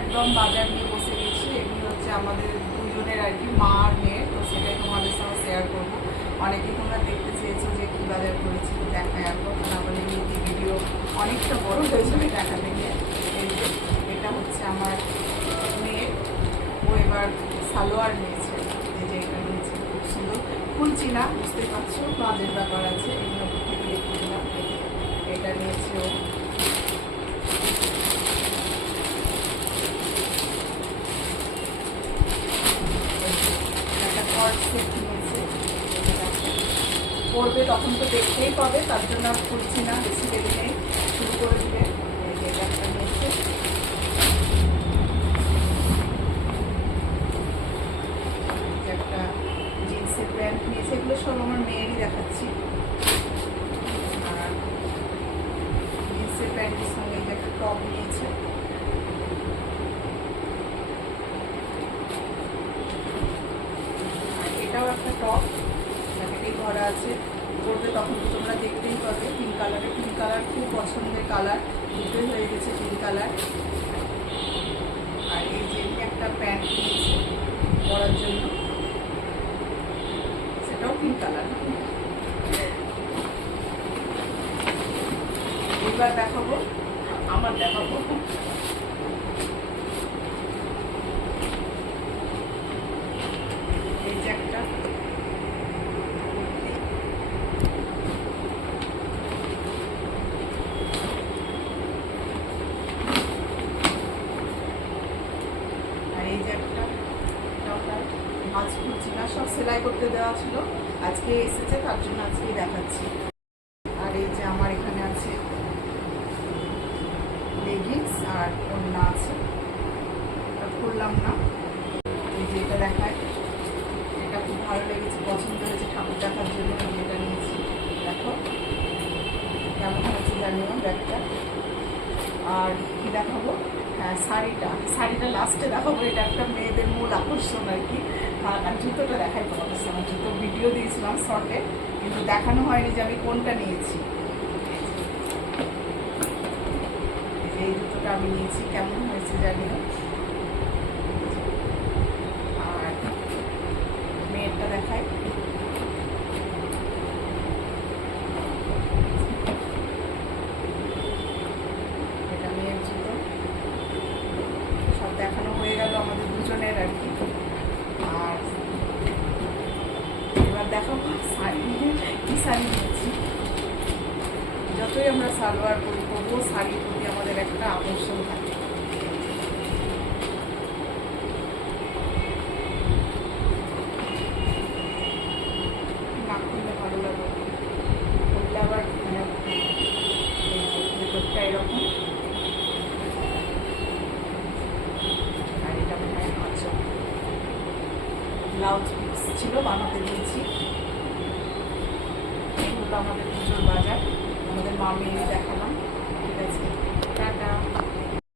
একদম বাজার নিয়ে বসে গেছি। এগুলো হচ্ছে আমাদের দুজনের আর কি, মা আর মেয়ে। তো সেটাই তোমাদের সঙ্গে শেয়ার করব। অনেকেই তোমরা দেখতে চেয়েছো যে কী বাজার করেছি দেখায় আর না বলে এই ভিডিও অনেকটা বড় হয়ে যাবে দেখাতে গিয়ে। এটা হচ্ছে আমার মেয়ে। ও এবার সালোয়ার নিয়েছে। যে এটা নিয়েছে, খুব সুন্দর। খুলছি না বুঝতে পারছ, বাজের ব্যাপার আছে, এগুলো থেকে দেখে দিলাম এটা নিয়েছে ও একটা পড়বে, তখন তো দেখতেই পাবে, তার জন্য আর খুলছি না, বেশি দেরি নেই, শুরু করে দিলে একটা জিন্সের প্যান্ট নিয়েছে, এগুলো সব আমার মেয়েরই দেখাচ্ছি। আর জিন্সের প্যান্টের সঙ্গে একটা টপ নিয়েছে আর এটাও একটা টপ প্যাকেটেই ভরা আছে। পরবে তখন তো তোমরা দেখতেই পাবে পিঙ্ক কালারে পিঙ্ক কালার খুব পছন্দের কালার দুটোই হয়ে গেছে পিঙ্ক কালার আর এই যে একটা প্যান্ট নিয়েছি পরার জন্য, সেটাও পিঙ্ক কালার এবার দেখাবো, আমার দেখাবো এই যে একটা কুর্তি। আর এই যে একটা টপার মাছ সব সেলাই করতে দেওয়া ছিল। আজকে এসেছে, তার জন্য আজকেই দেখাচ্ছি। আর এই যে আমার এখানে আছে লেগিংস আর ওড়না আছে। খুললাম না। এই যে এটা দেখায়। এটা খুব ভালো লেগেছে, পছন্দ হয়েছে ঠাকুর দেখার জন্য। আমি এটা নিয়েছি। দেখো, কেমন হয়েছে জানিও ব্যাগটা। আর কি দেখাবো? হ্যাঁ শাড়িটা। শাড়িটা লাস্টে দেখাবো, এটা একটা মেয়েদের আকর্ষণ আর কি। আর জুতোটা দেখাই তোমাদের সঙ্গে জুতো ভিডিও দিয়েছিলাম শর্টে কিন্তু দেখানো হয়নি যে আমি কোনটা নিয়েছি। এই জুতোটা আমি নিয়েছি। কেমন হয়েছে জানিও? আর মেয়েরটা দেখাই এটা মেয়ের জুতো সব দেখানো হয়ে গেল আমাদের দুজনের আর কি আর দেখাবো শাড়ি কি শাড়ি নিয়েছি যতই আমরা সালোয়ার করি তবুও শাড়ির প্রতি আমাদের একটা আকর্ষণ থাকে। না খুললে ভালো লাগবে খুললে আবার মানে এই যে ভেতরটা এরকম আর এটা মনে হয় আঁচল ব্লাউজ পিস ছিল বানাতে দিয়েছি এগুলো আমাদের পুজোর বাজার আমাদের মা মেয়ে দেখালাম। ঠিক আছে। টাটা।